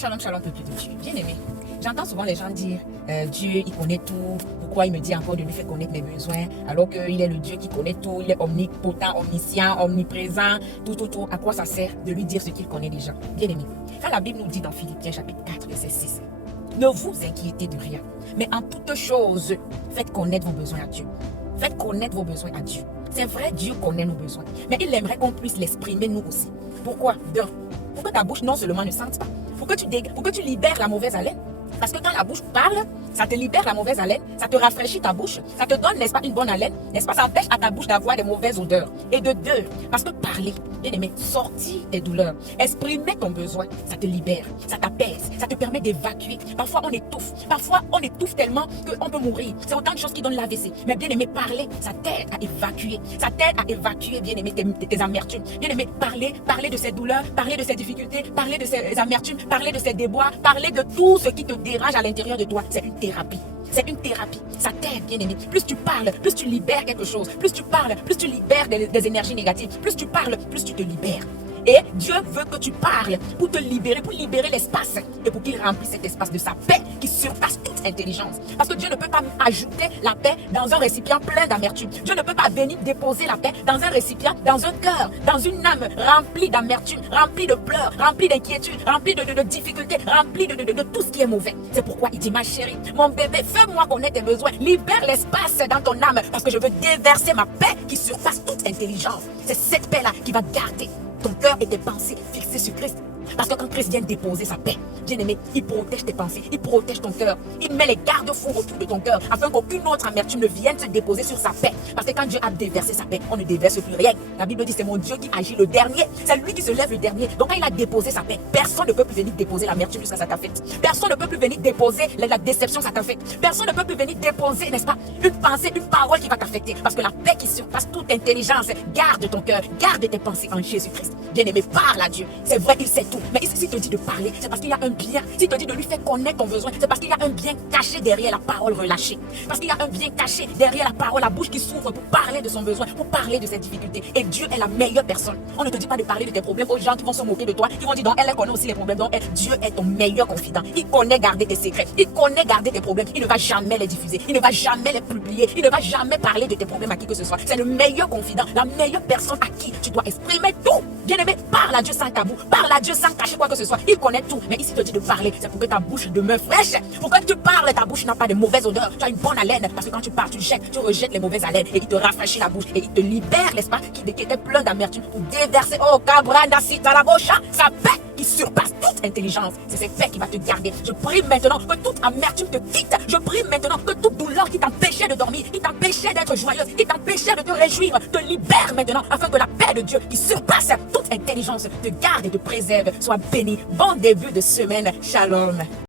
Shalom, shalom, peuple de Dieu. Bien aimé, j'entends souvent les gens dire Dieu, il connaît tout. Pourquoi il me dit encore de lui faire connaître mes besoins alors qu'il est le Dieu qui connaît tout, il est omnipotent, omniscient, omniprésent, tout. À quoi ça sert de lui dire ce qu'il connaît déjà? Bien aimé, quand la Bible nous dit dans Philippiens chapitre 4, verset 6, ne vous inquiétez de rien, mais en toutes choses, faites connaître vos besoins à Dieu. Faites connaître vos besoins à Dieu. C'est vrai, Dieu connaît nos besoins, mais il aimerait qu'on puisse l'exprimer nous aussi. Pourquoi? Pour que ta bouche non seulement ne sente pas, pour que tu libères la mauvaise haleine. Parce que quand la bouche parle, ça te libère la mauvaise haleine, ça te rafraîchit ta bouche, ça te donne, n'est-ce pas, une bonne haleine, n'est-ce pas, ça empêche à ta bouche d'avoir des mauvaises odeurs. Et de deux, parce que parler, bien aimé, sortir tes douleurs, exprimer ton besoin, ça te libère, ça t'apaise, ça te permet d'évacuer. Parfois on étouffe tellement qu'on peut mourir. C'est autant de choses qui donnent l'AVC. Mais bien aimé, parler, ça t'aide à évacuer, bien aimé, tes amertumes. Bien aimé, parler de ces douleurs, parler de ces difficultés, parler de ces amertumes, parler de ces déboires, parler de tout ce qui te dérange à l'intérieur de toi. C'est une thérapie. C'est une thérapie. Ça t'aide, bien aimé. Plus tu parles, plus tu libères quelque chose. Plus tu parles, plus tu libères des énergies négatives. Plus tu parles, plus tu te libères. Et Dieu veut que tu parles pour te libérer, pour libérer l'espace et pour qu'il remplisse cet espace de sa paix qui surpasse toute intelligence. Parce que Dieu ne peut pas ajouter la paix dans un récipient plein d'amertume. Dieu ne peut pas venir déposer la paix dans un récipient, dans un cœur, dans une âme remplie d'amertume, remplie de pleurs, remplie d'inquiétude, remplie de difficultés, remplie de tout ce qui est mauvais. C'est pourquoi il dit, ma chérie, mon bébé, fais-moi connaître tes besoins, libère l'espace dans ton âme parce que je veux déverser ma paix qui surpasse toute intelligence. C'est cette paix-là qui va garder ton cœur et tes pensées fixées sur Christ. Parce que quand Christ vient déposer sa paix, bien aimé, il protège tes pensées, il protège ton cœur. Il met les garde-fous autour de ton cœur afin qu'aucune autre amertume ne vienne se déposer sur sa paix. Parce que quand Dieu a déversé sa paix, on ne déverse plus rien. La Bible dit c'est mon Dieu qui agit le dernier. C'est lui qui se lève le dernier. Donc quand il a déposé sa paix, personne ne peut plus venir déposer l'amertume jusqu'à ça t'a fait. Personne ne peut plus venir déposer la déception ça t'a fait. Personne ne peut plus venir déposer, n'est-ce pas, une pensée, une parole qui va t'affecter. Parce que la paix qui surpasse toute intelligence garde ton cœur, garde tes pensées en Jésus-Christ. Bien aimé, parle à Dieu. C'est vrai, il sait tout. Mais s'il te dit de parler, c'est parce qu'il y a un bien. S'il te dit de lui faire connaître ton besoin, c'est parce qu'il y a un bien caché derrière la parole relâchée. Parce qu'il y a un bien caché derrière la parole, la bouche qui s'ouvre pour parler de son besoin, pour parler de ses difficultés. Et Dieu est la meilleure personne. On ne te dit pas de parler de tes problèmes aux gens qui vont se moquer de toi, qui vont dire donc elle connaît aussi les problèmes. Donc Dieu est ton meilleur confident. Il connaît garder tes secrets. Il connaît garder tes problèmes. Il ne va jamais les diffuser. Il ne va jamais les publier. Il ne va jamais parler de tes problèmes à qui que ce soit. C'est le meilleur confident, la meilleure personne à qui tu dois exprimer tout. Bien aimé, parle à Dieu sans tabou. Parle à Dieu sans cacher quoi que ce soit. Il connaît tout. Mais ici, te dit de parler. C'est pour que ta bouche demeure fraîche. Pour que tu parles, ta bouche n'a pas de mauvaise odeur. Tu as une bonne haleine. Parce que quand tu parles, tu rejettes les mauvaises haleines. Et il te rafraîchit la bouche. Et il te libère l'espace qui était plein d'amertume pour déverser. Oh, cabranda, si t'as la bouche, sa paix qui surpasse toute intelligence. C'est cette paix qui va te garder. Je prie maintenant que toute amertume te quitte. Je prie maintenant que toute douleur qui t'empêchait de dormir, qui t'empêchait d'être joyeuse, qui t'empêchait de te réjouir, te libère maintenant afin que la paix de Dieu qui surpasse toute intelligence te garde et te préserve. Sois béni. Bon début de semaine. Shalom.